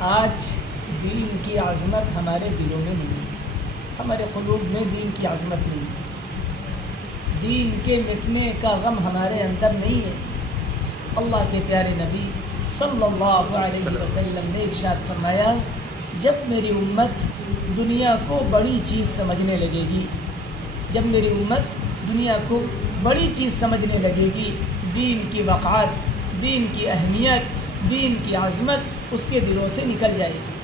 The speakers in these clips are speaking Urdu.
آج دین کی عظمت ہمارے دلوں میں نہیں ہے، ہمارے قلوب میں دین کی عظمت نہیں ہے، دین کے مٹنے کا غم ہمارے اندر نہیں ہے۔ اللہ کے پیارے نبی صلی اللہ علیہ وسلم نے ارشاد فرمایا، جب میری امت دنیا کو بڑی چیز سمجھنے لگے گی، جب میری امت دنیا کو بڑی چیز سمجھنے لگے گی، دین کی وقعت، دین کی اہمیت، دین کی عظمت اس کے دلوں سے نکل جائے گی۔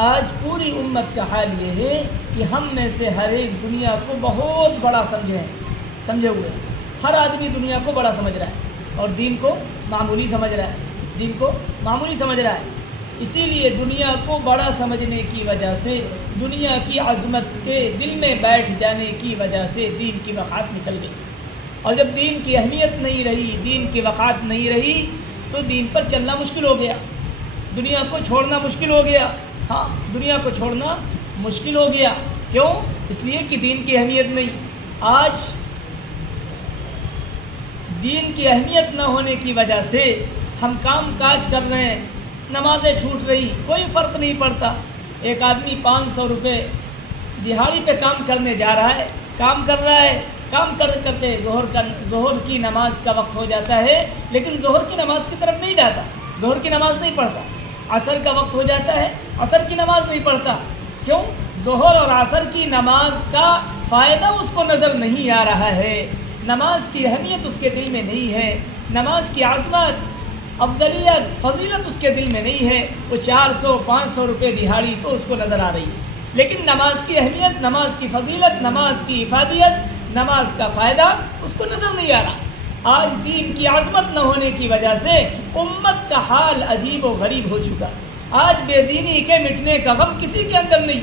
آج پوری امت کا حال یہ ہے کہ ہم میں سے ہر ایک دنیا کو بہت بڑا سمجھے ہوئے ہیں۔ ہر آدمی دنیا کو بڑا سمجھ رہا ہے اور دین کو معمولی سمجھ رہا ہے، دین کو معمولی سمجھ رہا ہے۔ اسی لیے دنیا کو بڑا سمجھنے کی وجہ سے، دنیا کی عظمت کے دل میں بیٹھ جانے کی وجہ سے دین کی وقعت نکل گئی، اور جب دین کی اہمیت نہیں رہی، دین کی وقعت نہیں رہی، تو دین پر چلنا مشکل ہو گیا، دنیا کو چھوڑنا مشکل ہو گیا۔ ہاں، دنیا کو چھوڑنا مشکل ہو گیا۔ کیوں؟ اس لیے کہ دین کی اہمیت نہیں۔ آج دین کی اہمیت نہ ہونے کی وجہ سے ہم کام کاج کر رہے ہیں، نمازیں چھوٹ رہی، کوئی فرق نہیں پڑتا۔ ایک آدمی 500 روپے دہاڑی پہ کام کرنے جا رہا ہے، کام کر رہا ہے، کام کرتے ظہر کی نماز کا وقت ہو جاتا ہے، لیکن ظہر کی نماز کی طرف نہیں جاتا، ظہر کی نماز نہیں پڑھتا۔ عصر کا وقت ہو جاتا ہے، عصر کی نماز نہیں پڑھتا۔ کیوں؟ ظہر اور عصر کی نماز کا فائدہ اس کو نظر نہیں آ رہا ہے، نماز کی اہمیت اس کے دل میں نہیں ہے، نماز کی عظمت، افضلیت، فضیلت اس کے دل میں نہیں ہے۔ وہ 400-500 روپے دہاڑی تو اس کو نظر آ رہی ہے، لیکن نماز کی اہمیت، نماز کی فضیلت، نماز کی افادیت، نماز کا فائدہ اس کو نظر نہیں آ رہا۔ آج دین کی عظمت نہ ہونے کی وجہ سے امت کا حال عجیب و غریب ہو چکا۔ آج بے دینی کے مٹنے کا غم کسی کے اندر نہیں،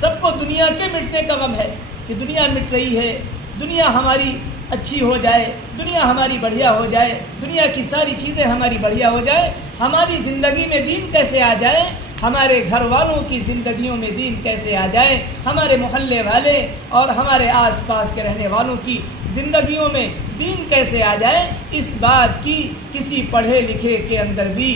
سب کو دنیا کے مٹنے کا غم ہے کہ دنیا مٹ رہی ہے، دنیا ہماری اچھی ہو جائے، دنیا ہماری بڑھیا ہو جائے، دنیا کی ساری چیزیں ہماری بڑھیا ہو جائے، ہماری زندگی میں دین کیسے آ جائے، ہمارے گھر والوں کی زندگیوں میں دین کیسے آ جائے، ہمارے محلے والے اور ہمارے آس پاس کے رہنے والوں کی زندگیوں میں دین کیسے آ جائے، اس بات کی کسی پڑھے لکھے کے اندر بھی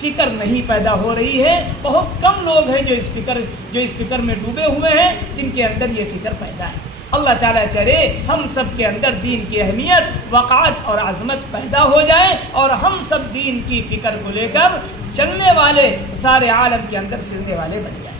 فکر نہیں پیدا ہو رہی ہے۔ بہت کم لوگ ہیں جو اس فکر میں ڈوبے ہوئے ہیں، جن کے اندر یہ فکر پیدا ہے۔ اللہ تعالیٰ کرے ہم سب کے اندر دین کی اہمیت، وقعت اور عظمت پیدا ہو جائے، اور ہم سب دین کی فکر کو لے کر چلنے والے، سارے عالم کے اندر چلنے والے بن جائیں۔